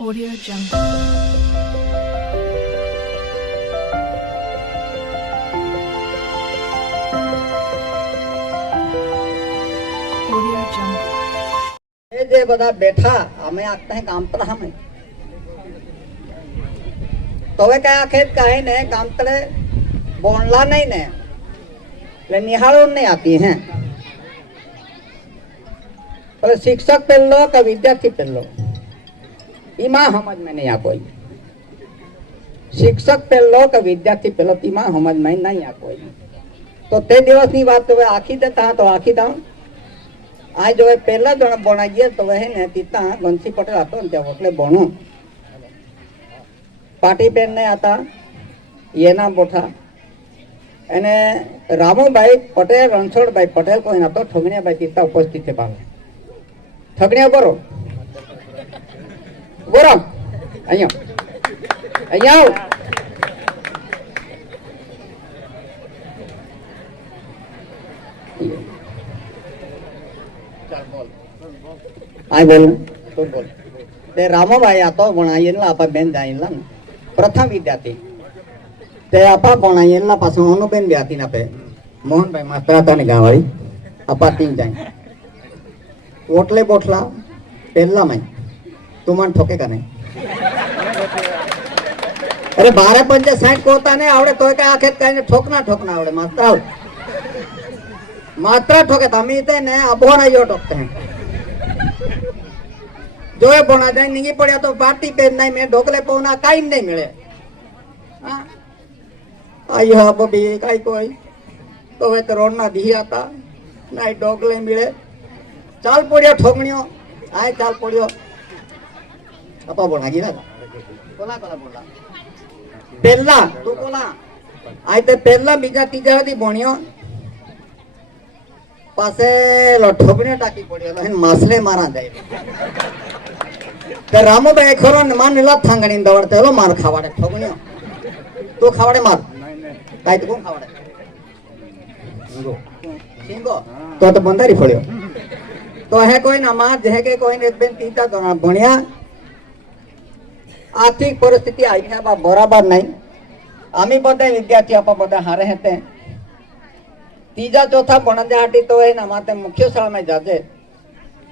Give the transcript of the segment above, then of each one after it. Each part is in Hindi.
Audio Jungle. Audio Jungle. ये जे बदा बैठा हमें आखते हैं काम तड़ा हमें तो वे क्या आखे कहे ने काम तड़े बोलना नहीं ने ले निहारो नहीं आती हैं तो शिक्षक पे लो का विद्यार्थी पे लो इमा समझ में नहीं आ कोई शिक्षक पे लो का विद्यार्थी पे लो इमा समझ में नहीं आ कोई तो ते दिवस की बात तो वे आखी देता तो आखी दाऊं आज जो पहला जो बनाइए तो वह ने तीता गंसी पटेल आता जब એટલે ભણો પાટી પેન ને હતા એના બોઠા અને રામુભાઈ પટેલ રણછોડભાઈ પટેલ કોઈ ના તો ઠગણિયાભાઈ તીતા ઉપસ્થિત છે બાળ ઠગણિયા કરો બોરો અહીંયા અહીંયા આવો आई बोल तो बोल ते रामोबाई आता बनायेला आपा बेन जायला प्रथम विद्यार्थी ते आपा बनायेला पासून अनुबेन विद्यार्थी ना पे मोहनभाई मास्तर હતા ને ગાવાળી આપા તીન જાય ઓટલે બોટલા પહેલા માં તું મન ઠોકેગા નહીં અરે 12 पंजे 60 કોતા ને આવડે તોય કઈ આખે કઈ ઠોકના આવડે માત્ર આવડે मात्रा ठोके तमी ते ने अबोना यो ठोकते हैं जो ये बोना जाए नहीं पड़े तो पार्टी पे नहीं में ढोकले पौना काई नहीं मिले आई हा बबी काई कोई तो वे रोड ना दी आता नहीं ढोकले मिले चाल पड़ियो ठोकनियो आए चाल पड़ियो अपा बोना गिरा बोला बोला पहला तू बोला आए ते पहला बीजा तीजा दी बोनियो पासे ઠોકને ટાકી પડ્યો એને માસલે મારા જાય તે રામુભાઈ ખરો ને માન નીલા થાંગણી દવડતે લો માર ખાવાડે ઠોકણ્યો તો ખાવાડે માર કાઈ તો કોણ ખાવાડે સિંગો તો બંધારી પડ્યો તો હે કોઈ ના માં જે કે કોઈ એક બેન તીતા ધોરણ ભણ્યા આર્થિક પરિસ્થિતિ આવી છે બા બરાબર નહીં આમી બધા વિદ્યાર્થી આપા બધા હારે હતે तीजा चौथा बनजाटी तो है ना माते मुख्य शाला में जाते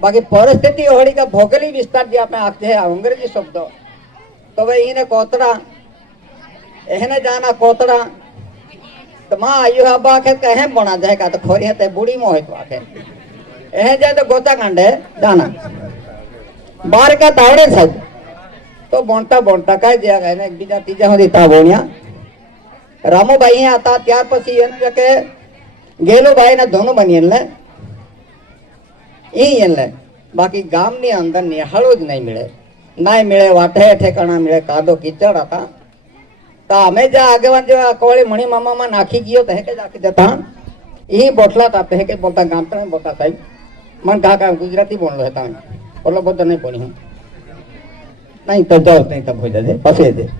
बाकी परिस्थिति होड़ी का भौगोलिक विस्तार जे आपने आखते हैं अंग्रेजी शब्द तो वे इने कोतरा एहने जाना कोतरा तो मां आयु हबा के कहे बना जाएगा तो खोरी है बूढ़ी मोह तो आके एहे जाए तो गोता कांडे जाना बार का तावड़े साज तो बोंटा का जाएगा ने एक बीजा तीजा होदी ता बोनिया रामूभाई आता त्यार पछी एने के गेलो भाई ना दोनों बनिए बाकी गाम नी अंदर निहाळो ज नहीं मिले वाटे ठेकाणा मिले कादो कीचड़ आता तो हमें जा आगेवान जो अकवाड़ी मणि मामा में नाखी गयो तो के जाके जता ई बोटला था के बोलता गामता में बोलता साहब मन का गुजराती बोल रहा था बोलो बोलता नहीं बोली हूं नहीं तो जाओ नहीं तब हो जाए फसे दे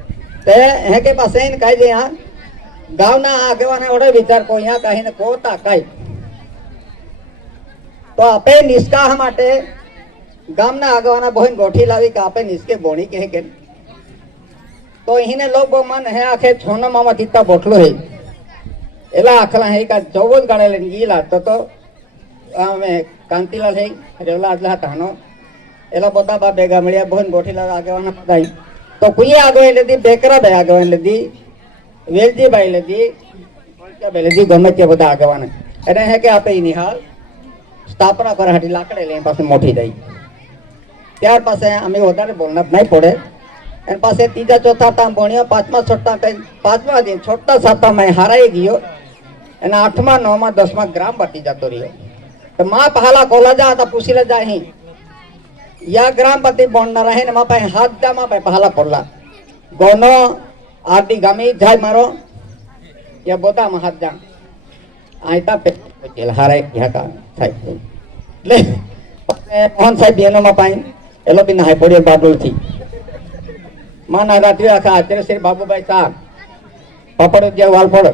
ते है के पासे इन काई जे यहां गावना आगेवाना ओडे विचार को यहाँ कहीं ने कोता काई तो आपे निष्काह माटे गामना आगेवाना बहन गोठी लावी का आपे निष्के बोणी कहे के तो इने लोग मन है आखे छोनो मामा तीता बोटलो है एला आखला है का जोवज गाड़े लेन गीला तो आमे कांतिलाल है रेवला आजला तानो एला बोता बा बेगा मळिया बहन गोठी लावा आगेवाना पदाई तो कुई आगवे लेदी बेकरा बे आगवे लेदी वेलजी भाई लेदी क्या बेलेजी गमे ते बदा आगवान अरे है के आपे निहाल स्थापना कर हटी लाकड़े ले पासे मोठी जाई त्यार पासे हमें વધારે બોલना नहीं पड़े एन पासे तीजा चौथा ता बोणियो पांचमा छठा पांचमा दिन छोटा साता में हाराई गयो एन आठमा नवमा दसमा ग्राम बाटी जातो रियो तो मां पहला कोला जा ता पूछीला जाही या ग्राम पति बोणना रहे न मा पे हाथ जा मा पे पहला पड़ला गोनो आरती गामी जाय मारो या बोता महाजा आयता पे चल हारे या का साहब ले मोहन साहब बेनो मा पाई एलो बिन हाय पड़े बादल थी माना रात्रि आखा आचार्य श्री बाबूभाई साहब पापड़ जे वाल पड़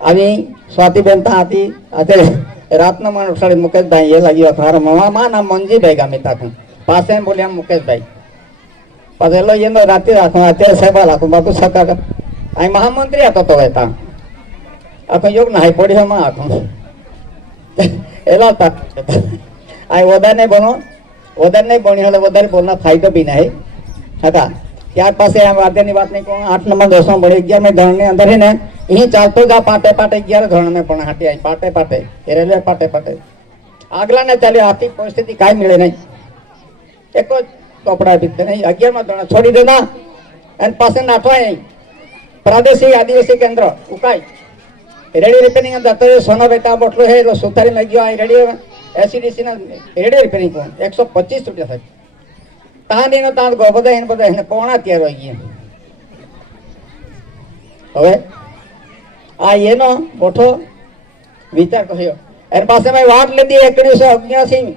आनी स्वाति बेनता आती आचार्य रात ना मान उठाड़ी मुकेश भाई ये लगी थारा मामा मां ना मंजी भाई गामी ताकू पासे बोलिया मुकेश भाई પછી એનો રાતે રાખું, અત્યારે સાહેબ રાખું, બાપુ સકાર અહીં મહામંત્રી હતો તો હતા આખો યોગ ના પડીમાં આખું એલા આ વધારે નહીં ભણો, વધારે નહીં ભણ્યો એટલે વધારે બોલના ફાયદો બી નહીં હતા. ત્યાર પાસે આમ વાદ્યની વાત નહીં કહું, 8 નંબર 10 ભણી 11 ધોરણની અંદર ને અહીં ચાલતો જા પાટે પાટે 11 ધોરણ મેં પણ હાટી આવી પાટે પાટે એ રેલવે પાટે પાટે આગલા ને ચાલ્યો. આર્થિક પરિસ્થિતિ કાંઈ મળે નહીં, એક જ કપડા ભીતે નહીં. 11માં ધોરણ છોડી દેના અને પાસે નાખવા નહીં. પ્રાદેશિક આદિવાસી કેન્દ્ર ઉકાઈ રેડિયો રિપેરિંગ જતો સોનો બેટા બોટલો હે સુતારી લઈ ગયો. આ રેડિયો એસીડીસી ના રેડિયો રિપેરિંગ કોણ 125 રૂપિયા થાય. તાંડી નો તાંડ ગો બધા એને પોણા તૈયાર હોય ગયા. હવે આ એનો મોટો વિચાર કર્યો. એની પાસે મેં વાટ લીધી 1979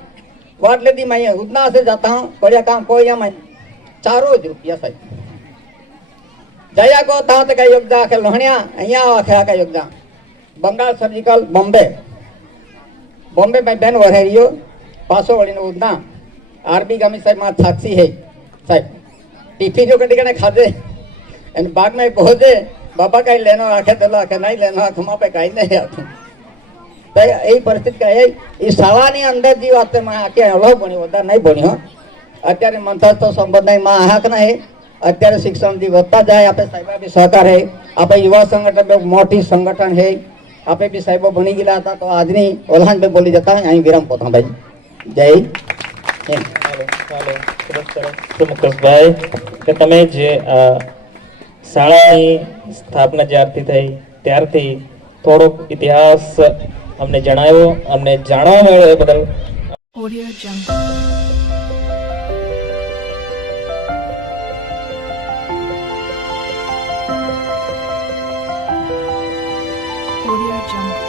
वाट लेती मैं उतना से जाता हूँ बढ़िया काम कोई यहाँ मैं 4 रुपया साहब जया को था का योगदान के लोहनिया अहिया आखे का योगदान बंगाल सर्जिकल बॉम्बे बॉम्बे में बेन वरे रियो पासो वड़ी ने उतना आरबी गामी साहब मां थाक्सी है साहब टिफिन जो कटी कने खादे एन बाग में पहुंचे बाबा कहीं लेनो आखे तो आखे नहीं लेनो आखे मां पे कहीं नहीं आते तो यही परिस्थिति का है. इस शाळाની અંદર જે વાત માં આકે અલગ ભણી વધારે નહીં ભણ્યો. અત્યારે મંથર તો સંબંધ માં હાક નહીં. અત્યારે શિક્ષણ દી વધતા જાય. આપણે સાહેબ બી સહકાર है. આપણે યુવા સંગઠન બહુ મોટી સંગઠન है. આપણે બી સાહેબો ભણી ગયેલા હતા તો આજની ઓલાન पे બોલી જતા અહીં વિરામ પોતા ભાઈ જય હિન્દ. મુકેશભાઈ કે તમે જે શાળાની સ્થાપના જ્યારથી થઈ ત્યારથી થોડોક ઇતિહાસ અમને જણાવ્યો, અમને જાણવા મળ્યો એ બદલ Audio Jungle. Audio Jungle.